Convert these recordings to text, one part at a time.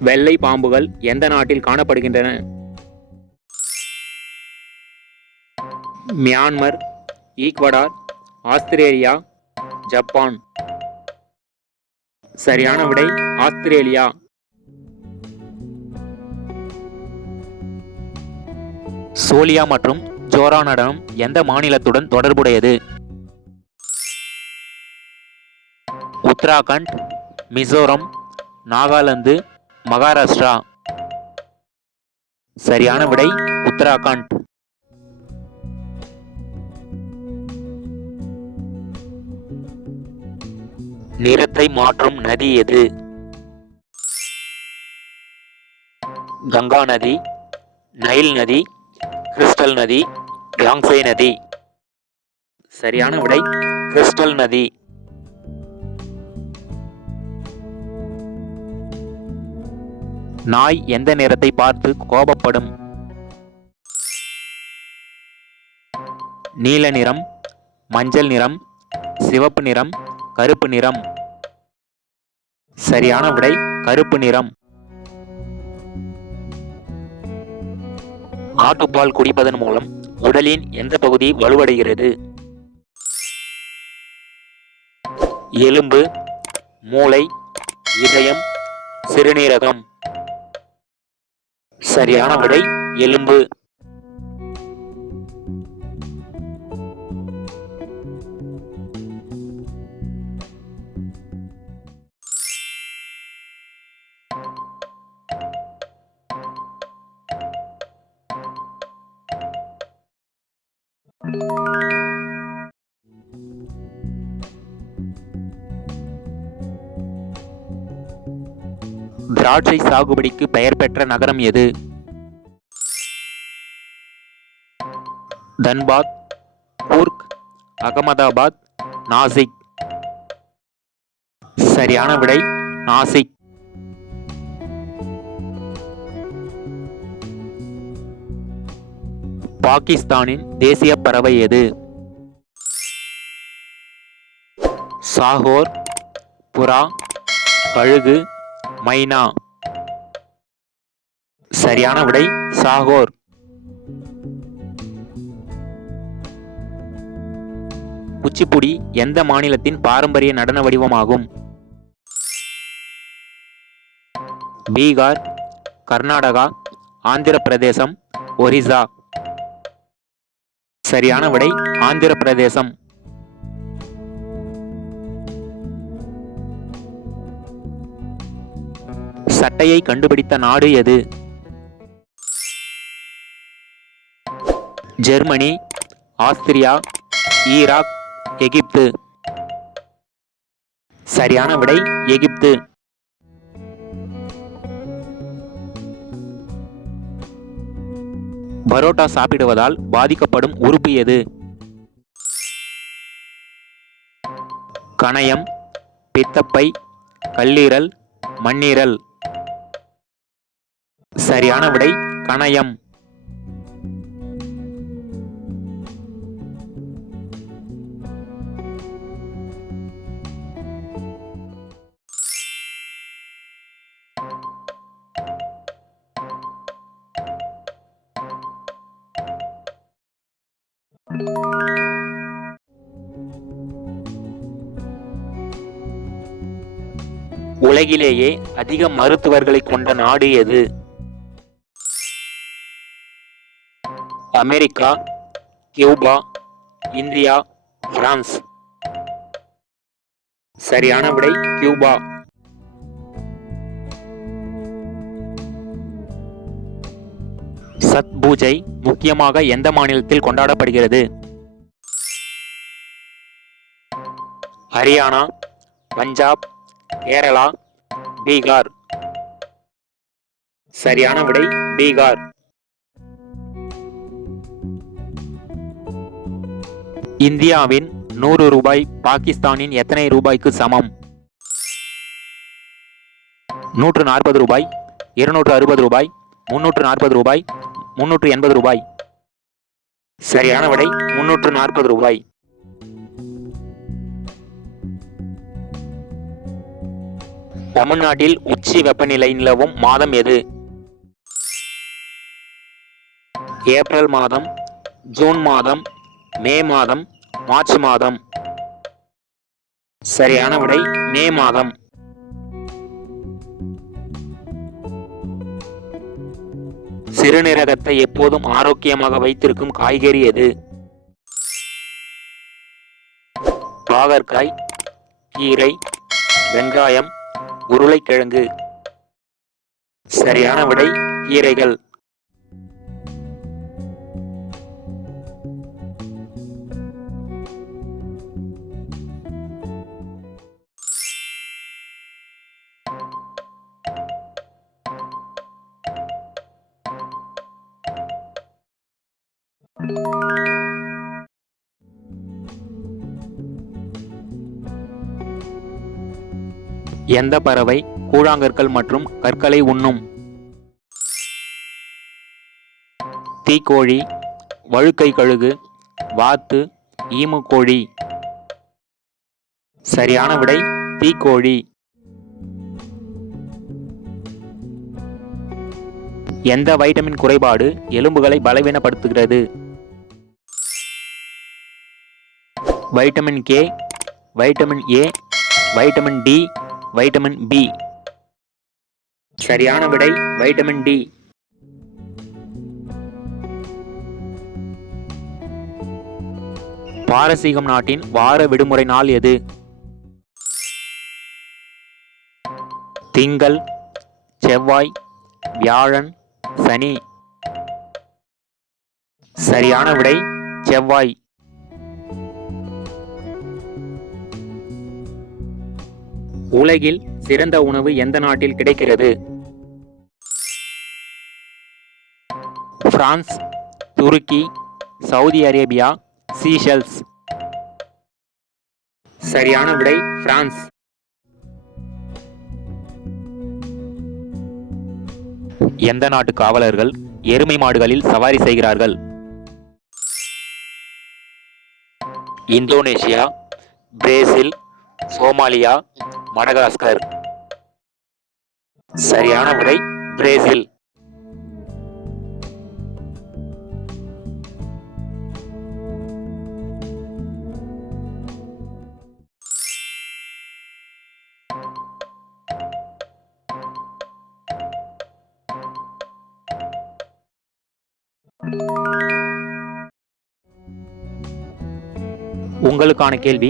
வெள்ளை பாம்புகள் எந்த நாட்டில் காணப்படுகின்றன? Myanmar, Ecuador, Australia, Japan. சரியான விடை ஆஸ்திரேலியா. சோலியா மற்றும் ஜோரா நடனம் எந்த மாநிலத்துடன் தொடர்புடையது? உத்தராகண்ட், மிசோரம், நாகாலாந்து, மகாராஷ்டிரா. சரியான விடை உத்தராகண்ட். நிறத்தை மாற்றும் நதி எது? கங்கா நதி, நைல் நதி, கிறிஸ்டல் நதி, யாங்சே நதி. சரியான விடை கிறிஸ்டல் நதி. நாய் எந்த நிறத்தை பார்த்து கோபப்படும்? நீல நிறம், மஞ்சள் நிறம், சிவப்பு நிறம், கருப்பு நிறம். சரியான விடை கருப்பு நிறம். ஆட்டுப்பால் குடிப்பதன் மூலம் உடலின் எந்த பகுதி வலுவடைகிறது? எலும்பு, மூளை, இதயம், சிறுநீரகம். சரியான விடை எலும்பு. திராட்சை சாகுபடிக்கு பெயர் பெற்ற நகரம் எது? தன்பாத், கூர்க், அகமதாபாத், நாசிக். சரியான விடை நாசிக். பாகிஸ்தானின் தேசிய பறவை எது? சாகோர், புறா, கழுகு, மைனா. சரியான விடை சாகோர். குச்சிப்புடி எந்த மாநிலத்தின் பாரம்பரிய நடன வடிவமாகும்? பீகார், கர்நாடகா, ஆந்திர பிரதேசம், ஒரிசா. சரியான விடை ஆந்திர பிரதேசம். சட்டையை கண்டுபிடித்த நாடு எது? ஜெர்மனி, ஆஸ்திரியா, ஈராக், எகிப்து. சரியான விடை எகிப்து. பரோட்டா சாப்பிடுவதால் பாதிக்கப்படும் உறுப்பு எது? கணையம், பித்தப்பை, கல்லீரல், மண்ணீரல். சரியான விடை கணையம். உலகிலேயே அதிக மருத்துவர்களை கொண்ட நாடு எது? America, Cuba, India, France. சரியான விடை கியூபா. சத் பூஜை முக்கியமாக எந்த மாநிலத்தில் கொண்டாடப்படுகிறது? ஹரியானா, பஞ்சாப், கேரளா, பீகார். சரியான விடை பீகார். இந்தியாவின் 100 ரூபாய் பாகிஸ்தானின் எத்தனை ரூபாய்க்கு சமம்? 140 ரூபாய், 260 ரூபாய், 340 ரூபாய், 380 ரூபாய். சரியான விடை 340 ரூபாய். தமிழ்நாட்டில் உச்சி வெப்பநிலை நிலவும் மாதம் எது? ஏப்ரல் மாதம், ஜூன் மாதம், மே மாதம், மார்ச் மாதம். சரியான விடை மே மாதம். சிறுநீரகத்தை எப்போதும் ஆரோக்கியமாக வைத்திருக்கும் காய்கறி எது? பாகற்காய், கீரை, வெங்காயம், உருளைக்கிழங்கு. சரியான விடை கீரைகள். எந்த பறவை கூழாங்கற்கள் மற்றும் கற்களை உண்ணும்? தீக்கோழி, வழுக்கை கழுகு, வாத்து, ஈமுக்கோழி. சரியான விடை தீக்கோழி. எந்த வைட்டமின் குறைபாடு எலும்புகளை பலவீனப்படுத்துகிறது? Vitamin K, vitamin A, vitamin D, vitamin B. சரியான விடை வைட்டமின் டி. பாரசீகம் நாட்டின் வார விடுமுறை நாள் எது? திங்கள், செவ்வாய், வியாழன், சனி. சரியான விடை செவ்வாய். உலகில் சிறந்த உணவு எந்த நாட்டில் கிடைக்கிறது? பிரான்ஸ், துருக்கி, சவுதி அரேபியா, சீஷெல்ஸ். சரியான விடை பிரான்ஸ். எந்த நாட்டு காவலர்கள் எருமை மாடுகளில் சவாரி செய்கிறார்கள்? Indonesia, Brazil, Somalia, Madagascar. சரியான விடை பிரேசில். உங்களுக்கான கேள்வி,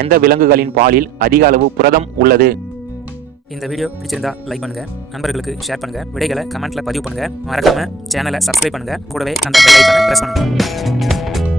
எந்த விலங்குகளின் பாலில் அதிக அளவு புரதம் உள்ளது? இந்த வீடியோ பிடிச்சிருந்தா லைக் பண்ணுங்க, நண்பர்களுக்கு ஷேர் பண்ணுங்க, விடைகளை கமெண்ட்ல பதிவு பண்ணுங்க, மறக்காம சேனலை சப்ஸ்கிரைப் பண்ணுங்க, கூடவே அந்த பெல் ஐகானை பிரஸ் பண்ணுங்க.